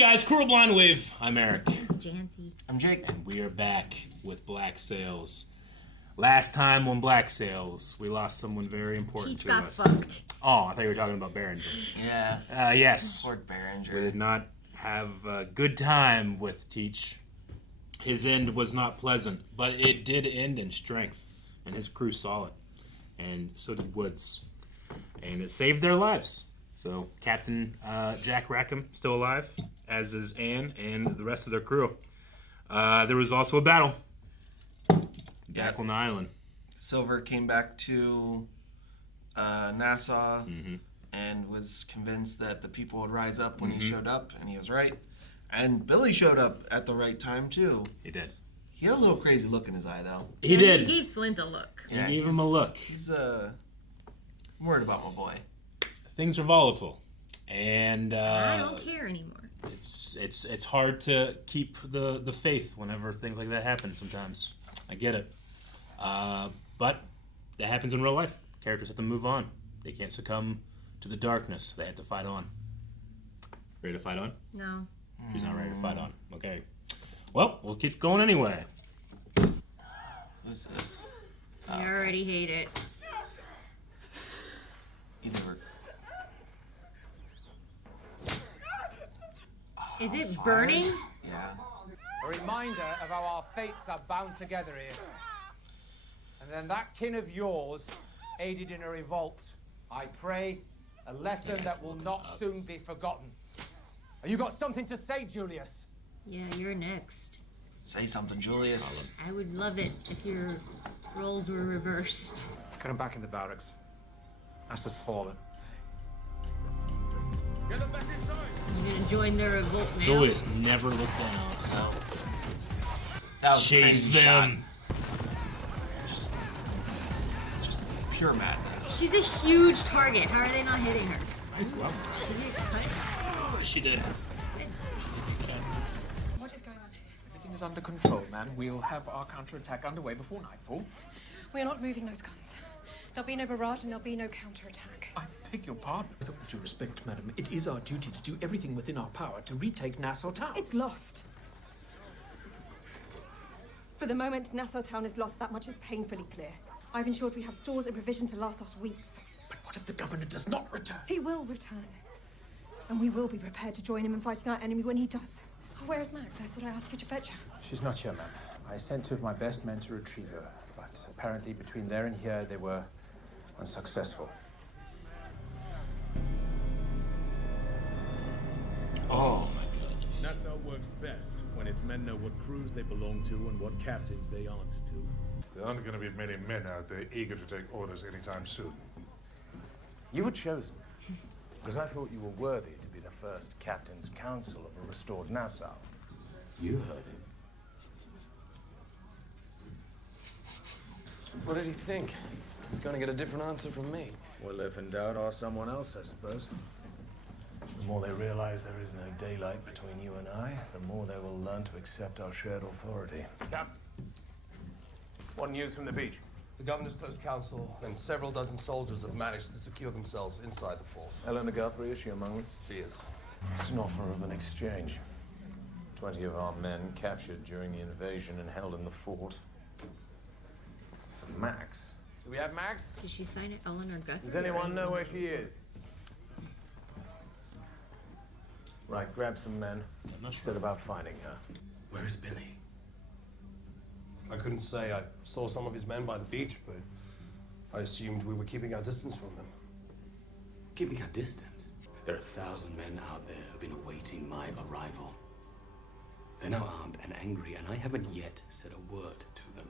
guys, Cruel Blind Wave. I'm Eric. Janci. I'm Jake. And we are back with Black Sails. Last time on Black Sails, we lost someone very important Teach to got us. fucked. Oh, I thought you were talking about Behringer. Yeah. Yes. Lord Behringer. We did not have a good time with Teach. His end was not pleasant, but it did end in strength, and his crew saw it. And so did Woods. And it saved their lives. So Captain Jack Rackham still alive, as is Anne and the rest of their crew. There was also a battle back on the island. Silver came back to Nassau and was convinced that the people would rise up when he showed up, and he was right. And Billy showed up at the right time, too. He did. He had a little crazy look in his eye, though. He did. He gave Flint a look. Yeah, he gave him a look. I'm worried about my boy. Things are volatile, and I don't care anymore. It's hard to keep the faith whenever things like that happen. Sometimes I get it, but that happens in real life. Characters have to move on. They can't succumb to the darkness. They have to fight on. Ready to fight on? No. She's not ready to fight on. Okay. Well, we'll keep going anyway. Who's this? I already hate it. Either. Is it Fires? burning? Yeah. A reminder of how our fates are bound together here. And then that kin of yours aided in a revolt. I pray a lesson that will not soon be forgotten. Have you got something to say, Julius? Yeah, you're next. Say something, Julius. I would love it if your roles were reversed. Get him back in the barracks. Assa's fallen. You're gonna join their revolt now? Julius never looked down. No. That was a Chase crazy them. shot. Just pure madness. She's a huge target. How are they not hitting her? Nice level. She didn't cut. She did. What is going on here? Everything is under control, man. We'll have our counterattack underway before nightfall. We are not moving those guns. There'll be no barrage and there'll be no counterattack. I beg your pardon. With all due respect, madam, it is our duty to do everything within our power to retake Nassau Town. It's lost. For the moment, Nassau Town is lost. That much is painfully clear. I've ensured we have stores and provision to last us weeks. But what if the governor does not return? He will return. And we will be prepared to join him in fighting our enemy when he does. Oh, where's Max? I thought I asked you to fetch her. She's not here, ma'am. I sent two of my best men to retrieve her, but apparently between there and here, they were unsuccessful. Oh. Nassau works best when its men know what crews they belong to and what captains they answer to. There aren't going to be many men out there eager to take orders anytime soon. You were chosen because I thought you were worthy to be the first captain's council of a restored Nassau. You heard him. What did he think? He's going to get a different answer from me. Well, if in doubt, ask someone else, I suppose. The more they realize there is no daylight between you and I, the more they will learn to accept our shared authority. Cap, What news from the beach? the governor's close council and several dozen soldiers have managed to secure themselves inside the force. Eleanor Guthrie, is she among them? She is. It's an offer of an exchange. 20 of our men captured during the invasion and held in the fort. For Max. Do we have Max? Did she sign it, Eleanor Guthrie? Does anyone know where she is? Right, grab some men. Set about finding her. Where is Billy? I couldn't say. I saw some of his men by the beach, but I assumed we were keeping our distance from them. Keeping our distance. There are 1,000 men out there who've been awaiting my arrival. They're now armed and angry, and I haven't yet said a word to them.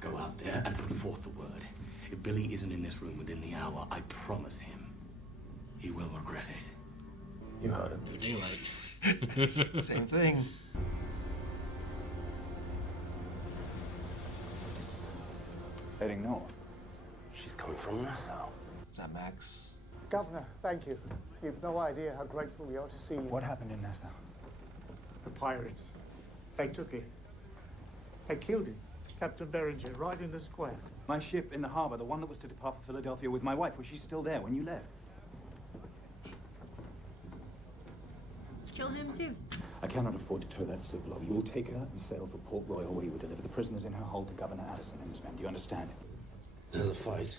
Go out there and put forth the word. If Billy isn't in this room within the hour, I promise him, he will regret it. You heard him. No daylight. Same thing. Heading north. She's coming from Nassau. Is that Max? Governor, thank you. You've no idea how grateful we are to see you. What happened in Nassau? The pirates. They took it. They killed him. Captain Behringer, right in the square. My ship in the harbor, the one that was to depart for Philadelphia with my wife, was she still there when you left? kill him too. I cannot afford to tow that slip along. You will take her and sail for Port Royal, where you will deliver the prisoners in her hold to Governor Addison and his men. Do you understand? There's a fight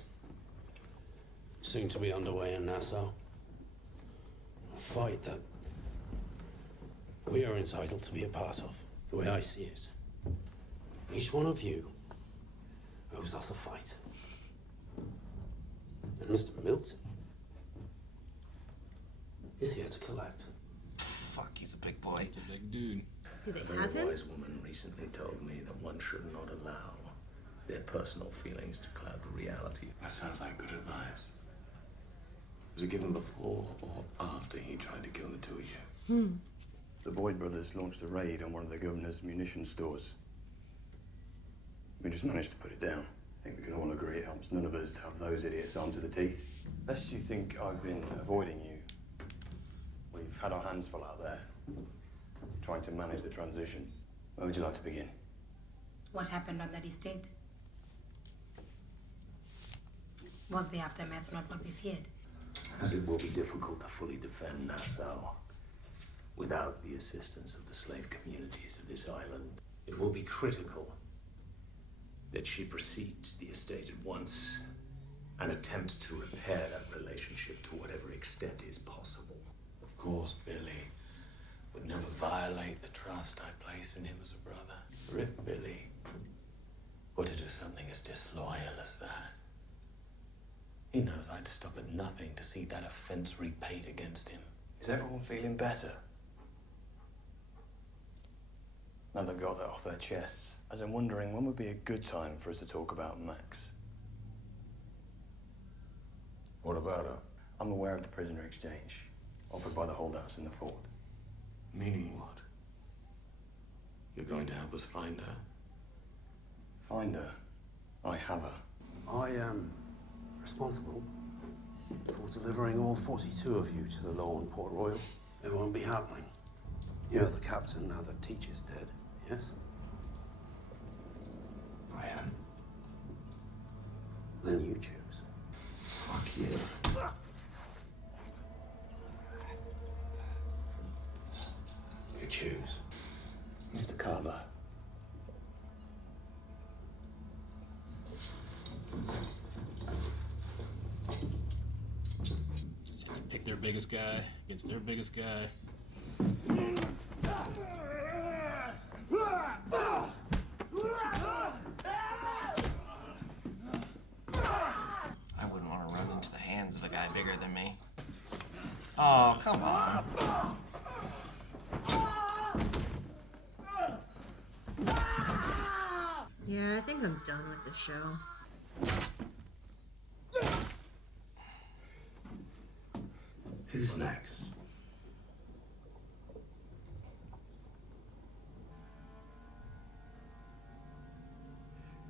soon to be underway in Nassau. A fight that we are entitled to be a part of, the way I see it. Each one of you owes us a fight. And Mr. Milton is here to collect. Fuck, he's a big boy. He's a big dude. Do they A very have him? wise woman recently told me that one should not allow their personal feelings to cloud the reality. That sounds like good advice. Was it given before or after he tried to kill the two of you? The Boyd brothers launched a raid on one of the governor's munitions stores. We just managed to put it down. I think we can all agree it helps none of us to have those idiots armed to the teeth. Lest you think I've been avoiding you, we've had our hands full out there, trying to manage the transition. Where would you like to begin? What happened on that estate? Was the aftermath not what we feared? As it will be difficult to fully defend Nassau without the assistance of the slave communities of this island, it will be critical that she proceed to the estate at once and attempt to repair that relationship to whatever extent is possible. Of course, Billy would never violate the trust I place in him as a brother. For if Billy were to do something as disloyal as that, he knows I'd stop at nothing to see that offense repaid against him. Is everyone feeling better? Now they've got that off their chests, as I'm wondering when would be a good time for us to talk about Max. What about her? I'm aware of the prisoner exchange offered by the holdouts in the fort. Meaning what? You're going to help us find her? Find her. I have her. I am responsible for delivering all 42 of you to the law in Port Royal. It won't be happening. You're the captain now that teacher's dead, yes? I am. Then you choose. Fuck you. You choose. Mr. Carver. Pick their biggest guy against their biggest guy. I wouldn't want to run into the hands of a guy bigger than me. Oh, come on. Yeah, I think I'm done with the show. Who's next?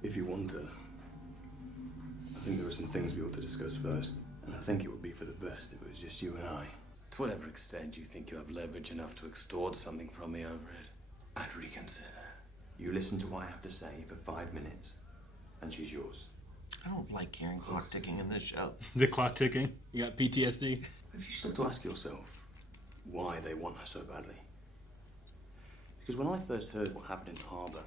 If you want to, I think there are some things we ought to discuss first. And I think it would be for the best if it was just you and I. To whatever extent you think you have leverage enough to extort something from me over it, I'd reconsider. You listen to what I have to say for 5 minutes, and she's yours. I don't like hearing clock ticking in this show. The clock ticking? You got PTSD? Have you stopped to ask yourself why they want her so badly? Because when I first heard what happened in the harbour,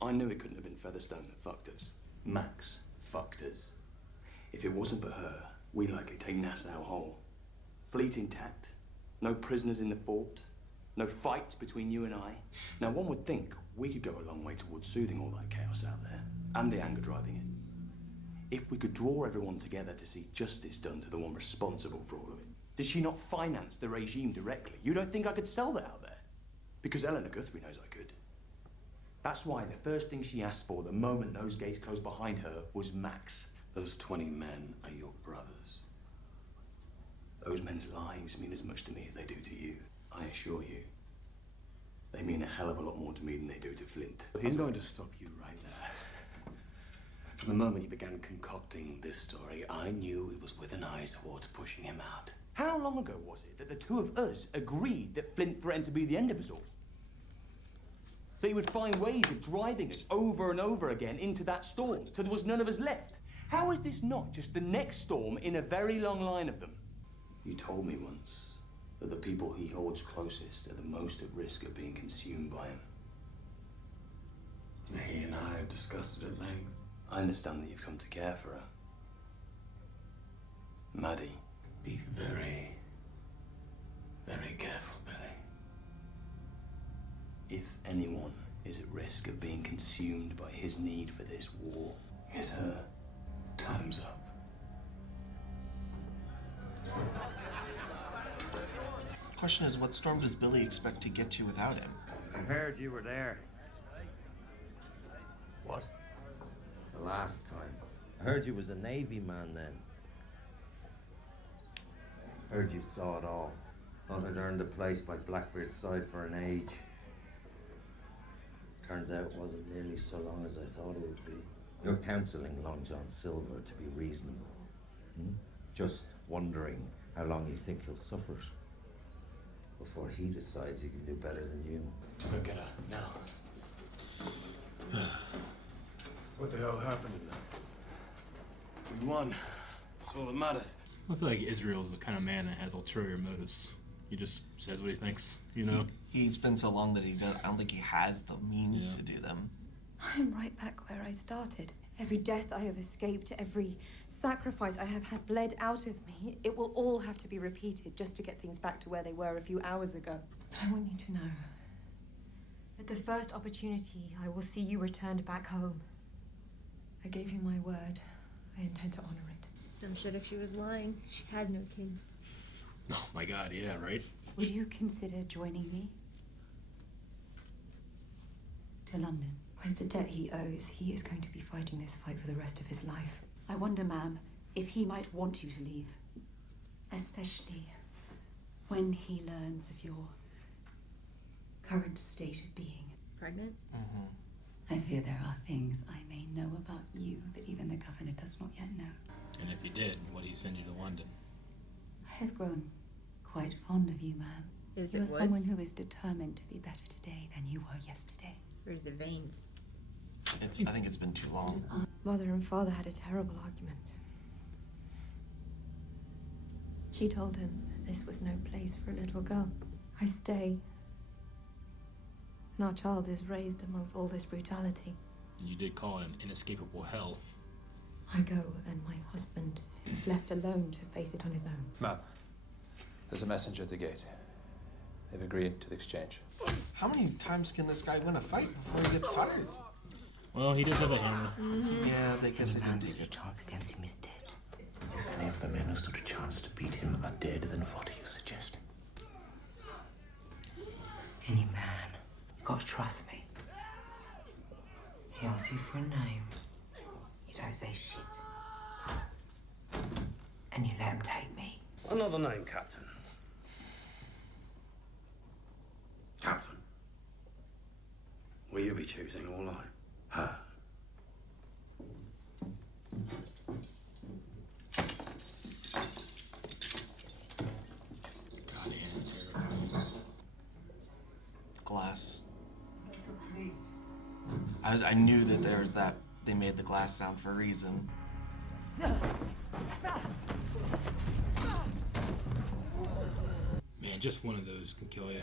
I knew it couldn't have been Featherstone that fucked us. Max fucked us. If it wasn't for her, we'd likely take Nassau whole. Fleet intact, no prisoners in the fort, no fights between you and I. Now, one would think we could go a long way towards soothing all that chaos out there, and the anger driving it. If we could draw everyone together to see justice done to the one responsible for all of it. Did she not finance the regime directly? You don't think I could sell that out there? Because Eleanor Guthrie knows I could. That's why the first thing she asked for the moment those gates closed behind her was Max. Those 20 men are your brothers. Those men's lives mean as much to me as they do to you. I assure you. They mean a hell of a lot more to me than they do to Flint. I'm going to stop you right there. From the moment you began concocting this story, I knew it was with an eye towards pushing him out. How long ago was it that the two of us agreed that Flint threatened to be the end of us all? That he would find ways of driving us over and over again into that storm, till there was none of us left? How is this not just the next storm in a very long line of them? You told me once that the people he holds closest are the most at risk of being consumed by him. He and I have discussed it at length. I understand that you've come to care for her. Maddie. Be very, very careful, Billy. If anyone is at risk of being consumed by his need for this war, it's her. Time's up. The question is, what storm does Billy expect to get to without him? I heard you were there. What? The last time. I heard you was a Navy man then. Heard you saw it all. Thought I'd earned a place by Blackbeard's side for an age. Turns out it wasn't nearly so long as I thought it would be. You're counseling Long John Silver to be reasonable. Just wondering how long you think he'll suffer before he decides he can do better than you. Go get her, now. What the hell happened to them? We won. That's all that matters. I feel like Israel's the kind of man that has ulterior motives. He just says what he thinks, you know? He's been so long that I don't think he has the means to do them. I'm right back where I started. Every death I have escaped, every sacrifice I have had bled out of me, it will all have to be repeated just to get things back to where they were a few hours ago. I want you to know that the first opportunity I will see you returned back home. I gave you my word. I intend to honor it. Some should if she was lying. She had no kids. Oh my god, yeah, right? Would you consider joining me? To London. With the debt he owes, he is going to be fighting this fight for the rest of his life. I wonder, ma'am, if he might want you to leave. Especially when he learns of your current state of being. Pregnant? I fear there are things I may know about you that even the governor does not yet know. And if he did, would he send you to London? I have grown quite fond of you, ma'am. Is you it are someone Woods? who is determined to be better today than you were yesterday. Or is it Veins? I think it's been too long. Mother and father had a terrible argument. She told him that this was no place for a little girl. I stay, and our child is raised amongst all this brutality. You did call it an inescapable hell. I go, and my husband is left alone to face it on his own. Ma'am, there's a messenger at the gate. They've agreed to the exchange. How many times can this guy win a fight before he gets tired? Well, he did have a hammer. Yeah, they guess they didn't take it. chance against him is dead. If any of the men who stood a chance to beat him are dead, then what are you suggesting? Any man, you gotta trust me. He asks you for a name. You don't say shit. And you let him take me. Another name, Captain. Captain. Will you be choosing all night? Her. God, Anne is terrifying. Glass. I knew that there was that. They made the glass sound for a reason. Man, just one of those can kill you.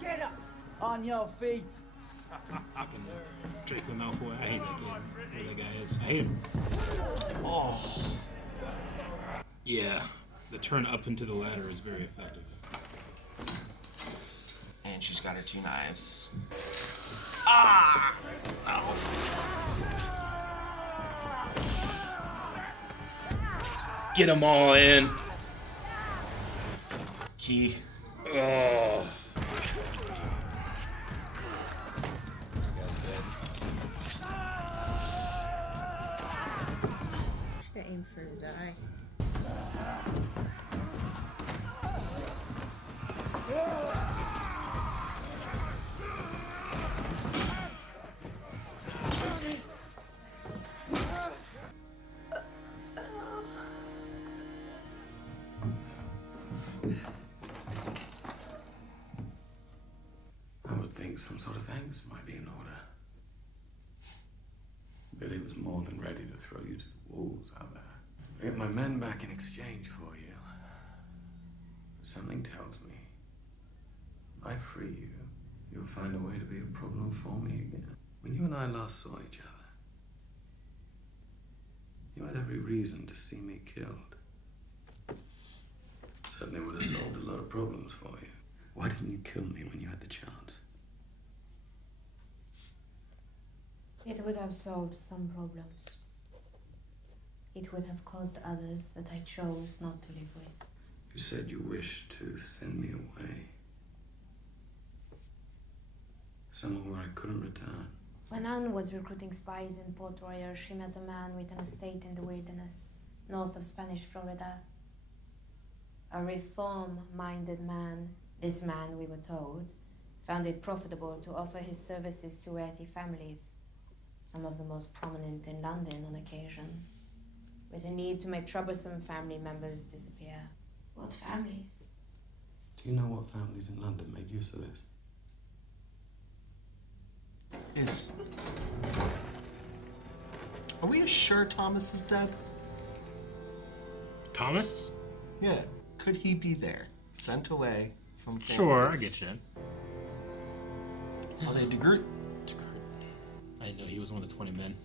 Get up on your feet. Fucking Draco Malfoy. I hate that kid. Who that guy is. I hate him. Oh. Yeah, the turn up into the ladder is very effective. And she's got her two knives. Ah! Ow. Get them all in. Key. Oh. Should aim for the die. I would think some sort of thanks might be in order. Billy was more than ready to throw you to the wolves out there. I get my men back in exchange for you. Something tells me, if I free you, you'll find a way to be a problem for me again. When you and I last saw each other, you had every reason to see me killed. Certainly would have solved a lot of problems for you. Why didn't you kill me when you had the chance? It would have solved some problems. It would have caused others that I chose not to live with. You said you wished to send me away. Somewhere where I couldn't return. When Anne was recruiting spies in Port Royal, she met a man with an estate in the wilderness, north of Spanish Florida. A reform-minded man, this man, we were told, found it profitable to offer his services to wealthy families, some of the most prominent in London on occasion, with a need to make troublesome family members disappear. What families? Do you know what families in London made use of this? Are we sure Thomas is dead? Thomas? Yeah. Could he be there? Sent away from Fort Sure, I Knox? get you. Oh, they DeGroot. I didn't know he was one of the 20 men.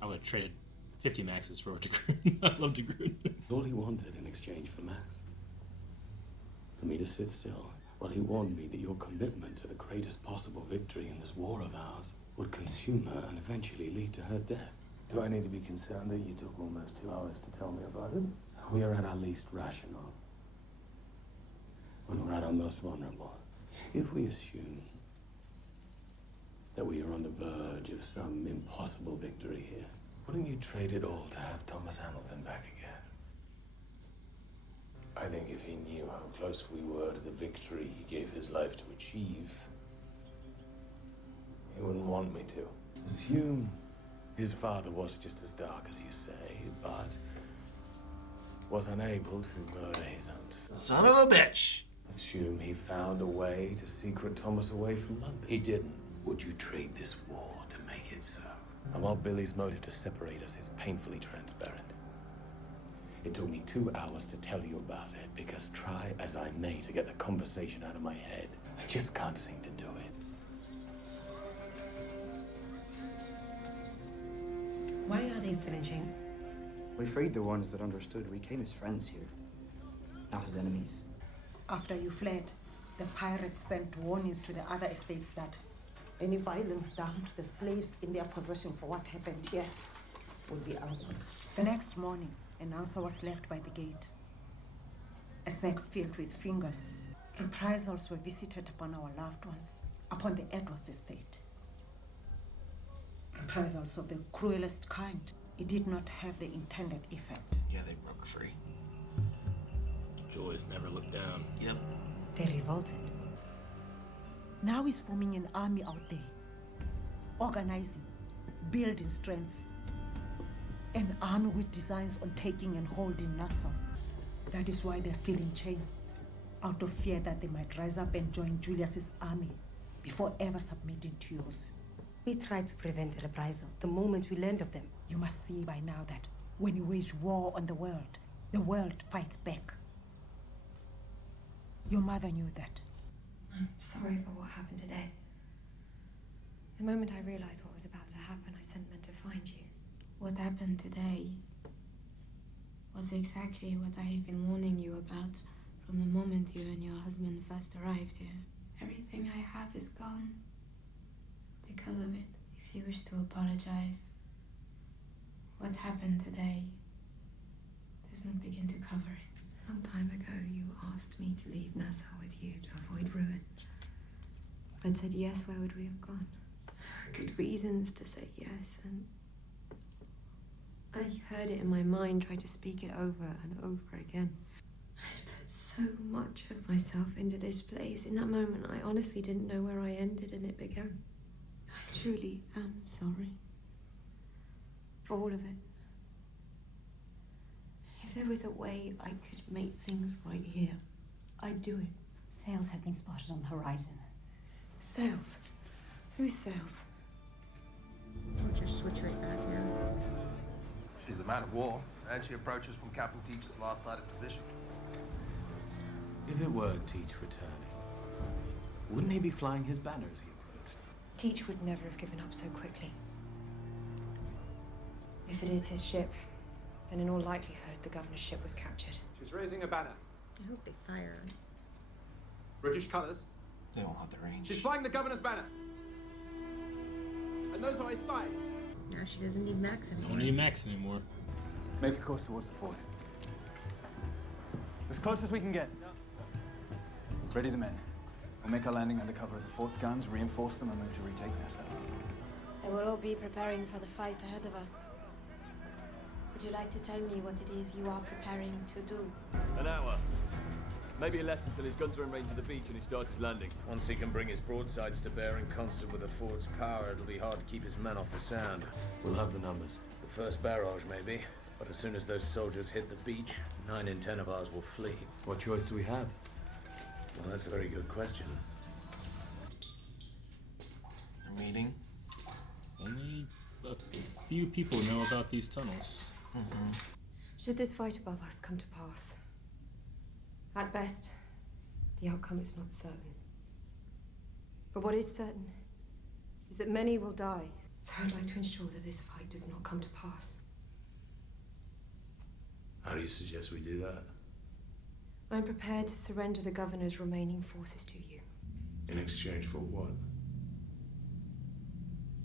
I would have traded 50 maxes for DeGroot. I love DeGroot. All he wanted in exchange for Max. For me to sit still while he warned me that your commitment to the greatest possible victory in this war of ours would consume her and eventually lead to her death. Do I need to be concerned that you took almost 2 hours to tell me about it? We are at our least rational. When we're at our most vulnerable. If we assume that we are on the verge of some impossible victory here, wouldn't you trade it all to have Thomas Hamilton back again? I think if he knew how close we were to the victory he gave his life to achieve, he wouldn't want me to. Assume his father was just as dark as you say, but was unable to murder his own son. Son of a bitch! Assume he found a way to secret Thomas away from London. He didn't. Would you trade this war to make it so? And while Billy's motive to separate us is painfully transparent, it took me 2 hours to tell you about it, because try as I may to get the conversation out of my head, I just can't seem to do it. Why are they still in chains? We freed the ones that understood. We came as friends here, not as enemies. After you fled, the pirates sent warnings to the other estates that any violence done to the slaves in their possession for what happened here would be answered. The next morning, an answer was left by the gate. A sack filled with fingers. Reprisals were visited upon our loved ones, upon the Edwards estate. Reprisals of the cruelest kind. It did not have the intended effect. Yeah, they broke free. Julius never looked down. Yep. They revolted. Now he's forming an army out there, organizing, building strength. An army with designs on taking and holding Nassau. That is why they're still in chains, out of fear that they might rise up and join Julius's army before ever submitting to yours. We tried to prevent the reprisals the moment we learned of them. You must see by now that when you wage war on the world fights back. Your mother knew that. I'm sorry for what happened today. The moment I realized what was about to happen, I sent men to find you. What happened today was exactly what I have been warning you about from the moment you and your husband first arrived here. Everything I have is gone because of it. If you wish to apologize, what happened today does not begin to cover it. A long time ago, you asked me to leave Nassau with you to avoid ruin. I'd said yes, where would we have gone? Good reasons to say yes, and I heard it in my mind, tried to speak it over and over again. I put so much of myself into this place. In that moment, I honestly didn't know where I ended and it began. I truly am sorry. For all of it. If there was a way I could make things right here, I'd do it. Sails have been spotted on the horizon. Sails? Whose sails? I'll just switch right back now. She's a man of war, and she approaches from Captain Teach's last sighted position. If it were Teach returning, wouldn't he be flying his banner as he approached? Teach would never have given up so quickly. If it is his ship, then in all likelihood the governor's ship was captured. She's raising a banner. I hope they fire her. British colours. They won't have the range. She's flying the governor's banner. And those are his sights. Now she doesn't need Max anymore. Don't need Max anymore. Make a course towards the fort. As close as we can get. Ready the men. We'll make our landing under cover of the fort's guns, reinforce them, and move to retake Nassau. They will all be preparing for the fight ahead of us. Would you like to tell me what it is you are preparing to do? An hour. Maybe less until his guns are in range of the beach and he starts his landing. Once he can bring his broadsides to bear in concert with the fort's power, it'll be hard to keep his men off the sound. We'll have the numbers. The first barrage, maybe. But as soon as those soldiers hit the beach, 9 in 10 of ours will flee. What choice do we have? Well, that's a very good question. A meeting? Only a few people know about these tunnels. Should this fight above us come to pass, at best, the outcome is not certain. But what is certain is that many will die. So I'd like to ensure that this fight does not come to pass. How do you suggest we do that? I'm prepared to surrender the governor's remaining forces to you. In exchange for what?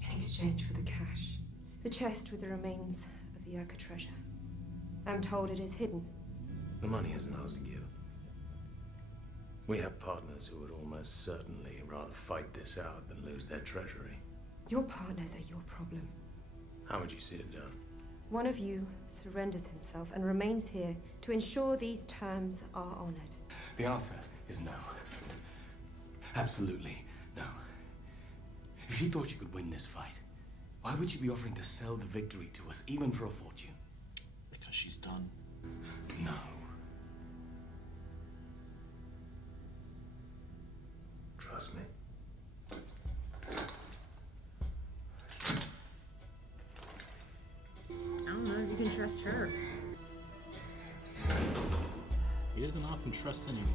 In exchange for the cash. The chest with the remains of the Urka treasure. I'm told it is hidden. The money isn't ours to give. We have partners who would almost certainly rather fight this out than lose their treasury. Your partners are your problem. How would you see it done? One of you surrenders himself and remains here to ensure these terms are honored. The answer is no. Absolutely no. If she thought she could win this fight, why would she be offering to sell the victory to us, even for a fortune? Because she's done. No. Trust me. I don't know if you can trust her. He doesn't often trust anyone.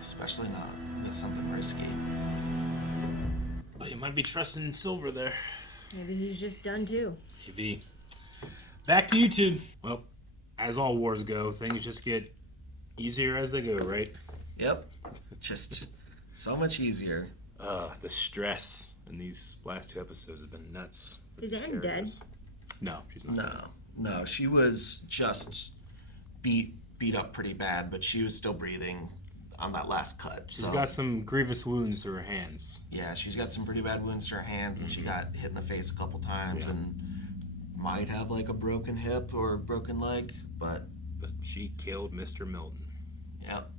Especially not with something risky. But you might be trusting Silver there. Maybe he's just done too. Maybe. Back to YouTube. Well, as all wars go, things just get easier as they go, right? Yep. Just so much easier. The stress in these last 2 episodes have been nuts. Is Anne dead? No, she's not. No, she was just beat up pretty bad, but she was still breathing on that last cut. She's got some grievous wounds to her hands. Yeah, she's got some pretty bad wounds to her hands, and she got hit in the face a couple times, and might have like a broken hip or a broken leg, but she killed Mr. Milton. Yep.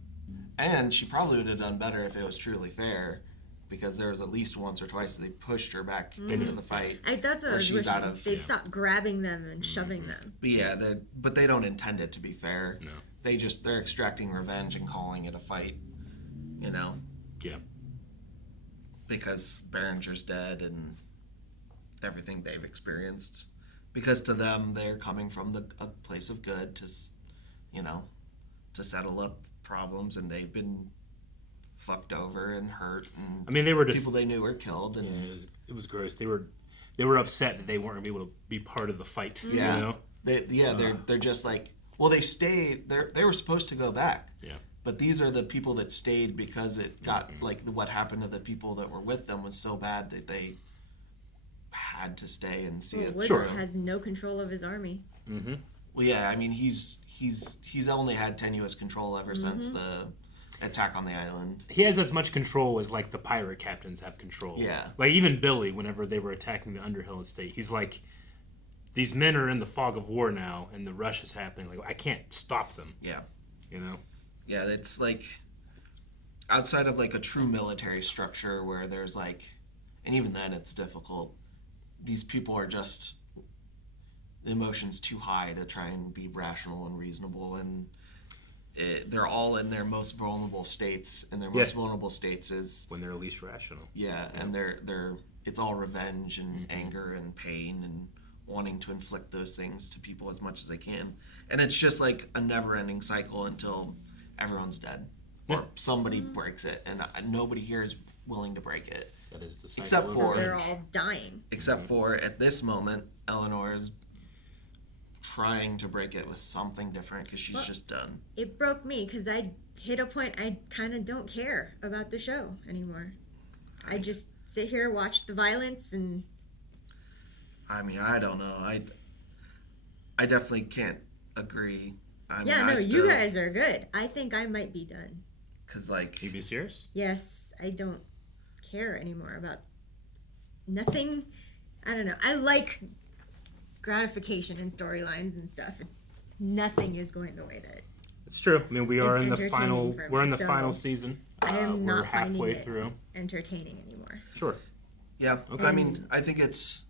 And she probably would have done better if it was truly fair, because there was at least once or twice they pushed her back into the fight. That's what I was wishing. They'd stop grabbing them and shoving them. But yeah, but they don't intend it to be fair. No. They're extracting revenge and calling it a fight, you know? Yeah. Because Berenger's dead and everything they've experienced. Because to them, they're coming from a place of good to, you know, to settle up problems, and they've been fucked over and hurt, and I mean, they were just people they knew were killed, and it was gross. They were upset that they weren't gonna be able to be part of the fight. Yeah, you know? They're just like, well, they stayed. They were supposed to go back. Yeah. But these are the people that stayed because it got like what happened to the people that were with them was so bad that they had to stay and see it. Woods has no control of his army. Mm-hmm. Well, yeah, I mean he's only had tenuous control ever since the attack on the island. He has as much control as like the pirate captains have control. Yeah. Like even Billy, whenever they were attacking the Underhill estate, he's like, these men are in the fog of war now, and the rush is happening. Like I can't stop them. Yeah. You know. Yeah, it's like outside of like a true military structure where there's like, and even then it's difficult. These people are just, the emotion's too high to try and be rational and reasonable, and they're all in their most vulnerable states, and their most vulnerable states is when they're least rational. Yeah, and they're it's all revenge and anger and pain and wanting to inflict those things to people as much as they can. And it's just like a never-ending cycle until everyone's dead. Or somebody breaks it, and nobody here is willing to break it. That is the cycle. Except for... they're all dying. Except for, at this moment, Eleanor is trying to break it with something different because she's just done. It broke me because I hit a point I kind of don't care about the show anymore. I just sit here, watch the violence, and... I mean, I don't know. I definitely can't agree. You guys are good. I think I might be done. Because, like... You be serious? Yes, I don't care anymore about nothing. I don't know. I like gratification in storylines and stuff. Nothing is going the way that... It's true. I mean, we are in the final... for me, We're in the so final season. I am we're not halfway finding through. it entertaining anymore. Sure. Yeah. Okay. I mean, I think it's...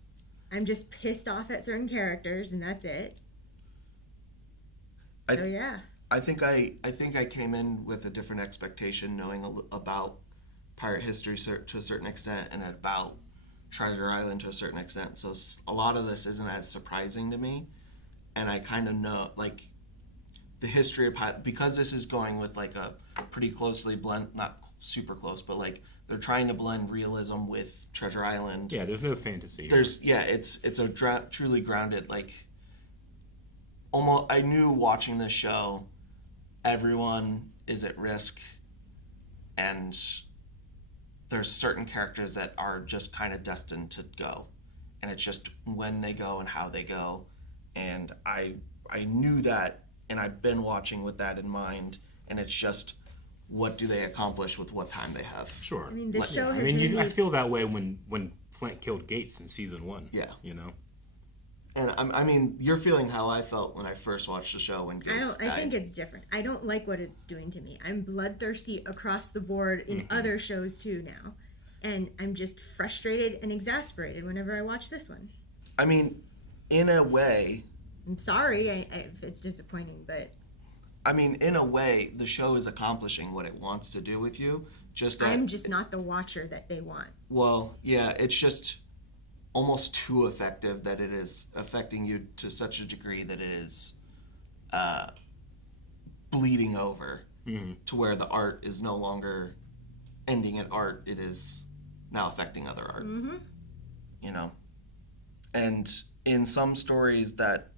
I'm just pissed off at certain characters, and that's it. So yeah. I think I came in with a different expectation, knowing about pirate history to a certain extent, and about Treasure Island to a certain extent. So a lot of this isn't as surprising to me, and I kind of know like the history of because this is going with like a pretty closely blend, not super close, but like they're trying to blend realism with Treasure Island. Yeah, there's no fantasy. It's a truly grounded like. Almost, I knew watching this show, everyone is at risk, and there's certain characters that are just kind of destined to go, and it's just when they go and how they go, and I knew that, and I've been watching with that in mind, and it's just what do they accomplish with what time they have. Sure. I mean, the show has I feel that way when Flint killed Gates in season 1. Yeah. You know. And I mean, you're feeling how I felt when I first watched the show when Gates died. I think it's different. I don't like what it's doing to me. I'm bloodthirsty across the board in other shows too now. And I'm just frustrated and exasperated whenever I watch this one. I mean, in a way... I'm sorry if it's disappointing, but... I mean, in a way, the show is accomplishing what it wants to do with you. I'm just not the watcher that they want. Well, yeah, it's just... almost too effective that it is affecting you to such a degree that it is bleeding over to where the art is no longer ending at art. It is now affecting other art. You know? And in some stories that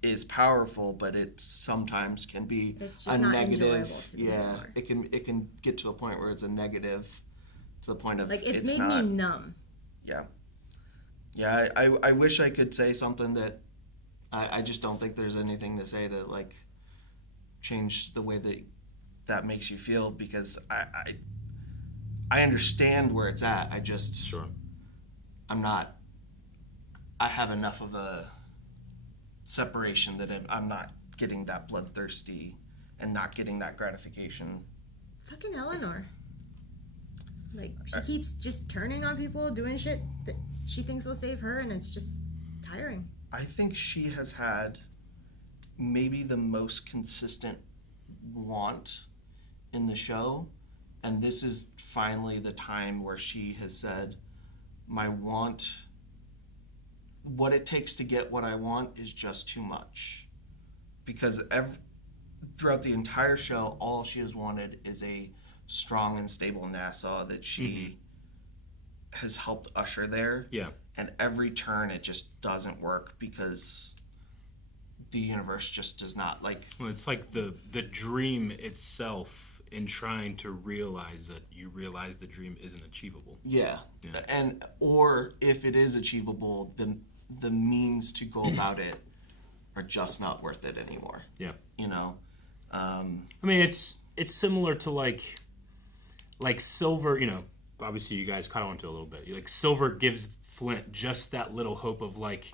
is powerful, but it sometimes can be it's just a not negative. Enjoyable to me anymore. It can get to a point where it's a negative to the point of like it's made not, me numb. Yeah. Yeah, I wish I could say something that I just don't think there's anything to say to like change the way that makes you feel, because I understand where it's at. I just I have enough of a separation that I'm not getting that bloodthirsty and not getting that gratification. Fucking Eleanor. Like, she keeps just turning on people, doing shit that she thinks will save her, and it's just tiring. I think she has had maybe the most consistent want in the show, and this is finally the time where she has said, my want, what it takes to get what I want is just too much. Because throughout the entire show, all she has wanted is a strong and stable Nassau that she has helped usher there. Yeah. And every turn it just doesn't work because the universe just does not like... Well, it's like the dream itself, in trying to realize it, you realize the dream isn't achievable. Yeah. And or if it is achievable, the means to go about it are just not worth it anymore. Yeah. You know? I mean, it's similar to like Silver, you know, obviously you guys caught on to it a little bit. Like, Silver gives Flint just that little hope of like,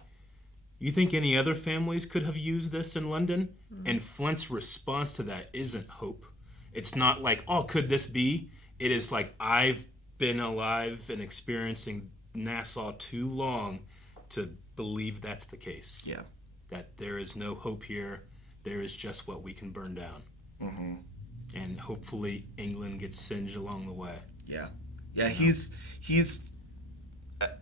you think any other families could have used this in London? And Flint's response to that isn't hope. It's not like, oh, could this be? It is like, I've been alive and experiencing Nassau too long to believe that's the case. Yeah. That there is no hope here. There is just what we can burn down. And hopefully England gets singed along the way. Yeah. Yeah, he's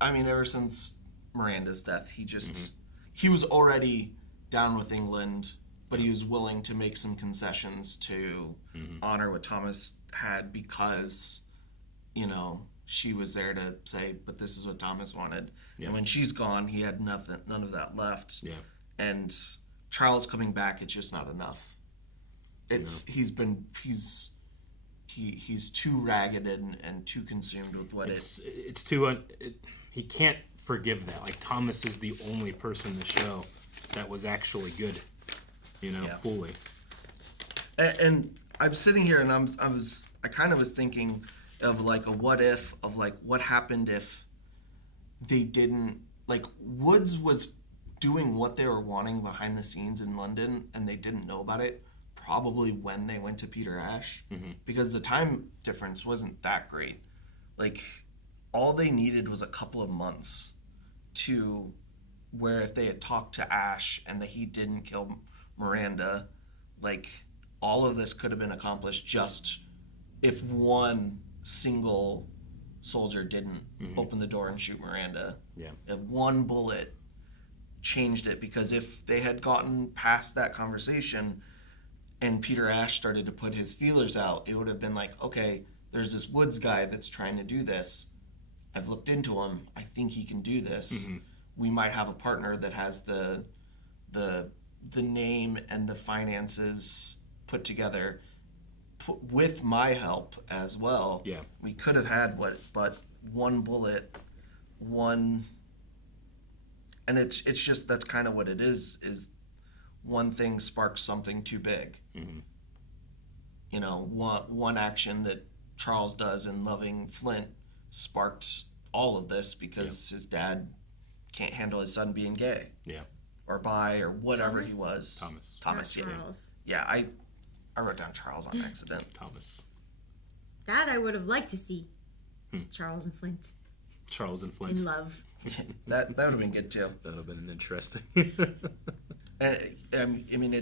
I mean, ever since Miranda's death, he just he was already down with England, but he was willing to make some concessions to honor what Thomas had because, you know, she was there to say, but this is what Thomas wanted. Yeah. And when she's gone, he had none of that left. Yeah. And Charles coming back, it's just not enough. He's too ragged and too consumed with what it's too he can't forgive that. Like, Thomas is the only person in the show that was actually good, you know, fully. And I'm sitting here and I kind of was thinking of like a what if of like what happened if they didn't, like, Woods was doing what they were wanting behind the scenes in London and they didn't know about it probably when they went to Peter Ash, because the time difference wasn't that great. Like, all they needed was a couple of months to where if they had talked to Ash and that he didn't kill Miranda, like, all of this could have been accomplished just if one single soldier didn't open the door and shoot Miranda. Yeah. If one bullet changed it, because if they had gotten past that conversation and Peter Ash started to put his feelers out, it would have been like, okay, there's this Woods guy that's trying to do this. I've looked into him. I think he can do this. We might have a partner that has the name and the finances put together with my help as well. Yeah. We could have had but one bullet, one, and it's just, that's kind of what it is one thing sparks something too big. You know, one action that Charles does in loving Flint sparked all of this because his dad can't handle his son being gay. Yeah. Or bi or whatever Thomas? he was. Thomas. Thomas, Not yeah. Charles. Yeah, I wrote down Charles on accident. Thomas. That I would have liked to see. Charles and Flint Charles and Flint. in love. that would have been good too. That would have been interesting. I mean,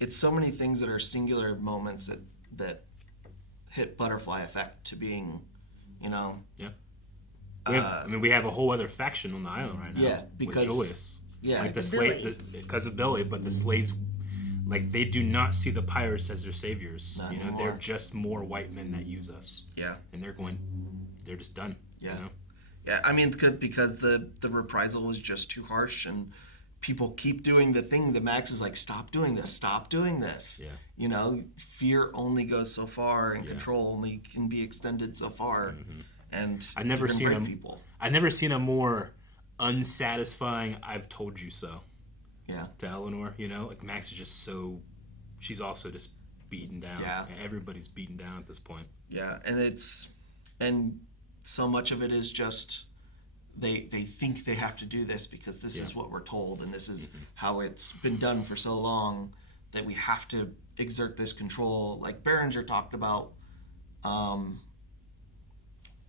it's so many things that are singular moments that hit butterfly effect to being, you know. Yeah. We have a whole other faction on the island right now. Yeah, because with Julius. Yeah, like the slave, because of Billy, but the slaves, like, they do not see the pirates as their saviors. Not you know, anymore. they're just more white men that use us. Yeah. And they're just done. Yeah. You know? Yeah, I mean, because the reprisal was just too harsh, and people keep doing the thing that Max is like, stop doing this. Yeah. You know, fear only goes so far, and control only can be extended so far. And I've never you can seen break a, people. I've never seen a more unsatisfying "I've told you so." Yeah. To Eleanor, you know, like, Max is just so. She's also just beaten down. Yeah. Everybody's beaten down at this point. Yeah, and so much of it is just they think they have to do this because this is what we're told, and this is how it's been done for so long that we have to exert this control. Like Berenger talked about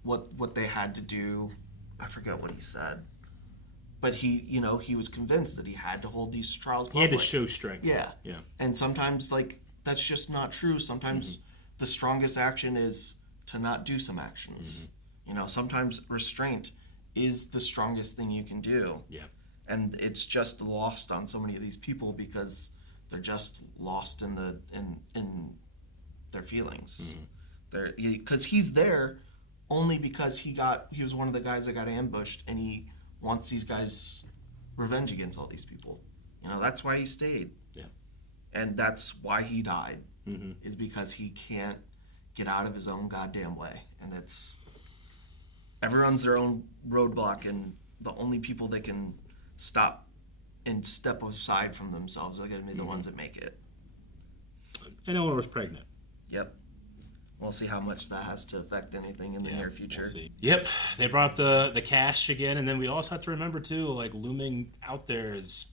what they had to do. I forget what he said, but he was convinced that he had to hold these trials public. He had to show strength. Yeah. Yeah. And sometimes, like, that's just not true. Sometimes the strongest action is to not do some actions. You know, sometimes restraint is the strongest thing you can do. Yeah. And it's just lost on so many of these people because they're just lost in their feelings. Because he's there only because he was one of the guys that got ambushed, and he wants these guys revenge against all these people. You know, that's why he stayed. Yeah. And that's why he died, is because he can't get out of his own goddamn way. And everyone's their own roadblock, and the only people that can stop and step aside from themselves are going to be the ones that make it. And Eleanor was pregnant. Yep. We'll see how much that has to affect anything in the near future. We'll see. Yep. They brought up the cash again, and then we also have to remember too, like, looming out there is,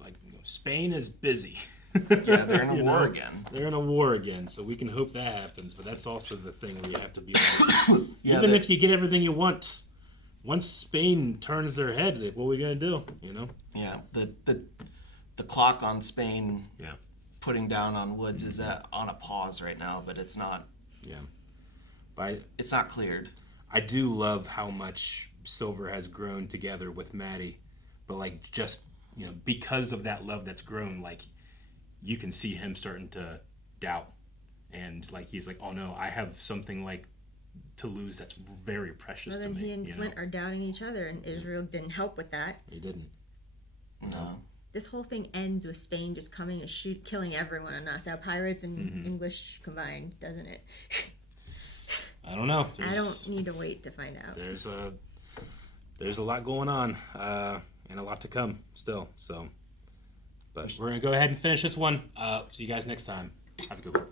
like, Spain is busy. Yeah, they're in a war again. They're in a war again, so we can hope that happens. But that's also the thing where you have to be even if you get everything you want, once Spain turns their head, like, what are we gonna do? You know? Yeah. The clock on Spain. Yeah. Putting down on Woods is on a pause right now, but it's not. Yeah. But it's not cleared. I do love how much Silver has grown together with Maddie, but, like, just you know, because of that love that's grown, like, you can see him starting to doubt. And, like, he's like, oh, no, I have something, like, to lose that's very precious Well, to then me. he and Flint are doubting each other, and Israel didn't help with that. He didn't. No. This whole thing ends with Spain just coming and killing everyone on Nassau, pirates and English combined, doesn't it? I don't know. I don't need to wait to find out. There's a lot going on, and a lot to come still. So, but we're gonna go ahead and finish this one. See you guys next time. Have a good one.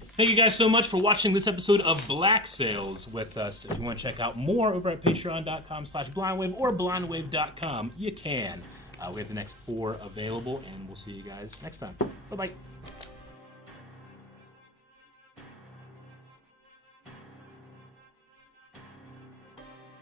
Thank you guys so much for watching this episode of Black Sails with us. If you want to check out more over at patreon.com/blindwave or blindwave.com, you can. We have the next 4 available, and we'll see you guys next time. Bye-bye.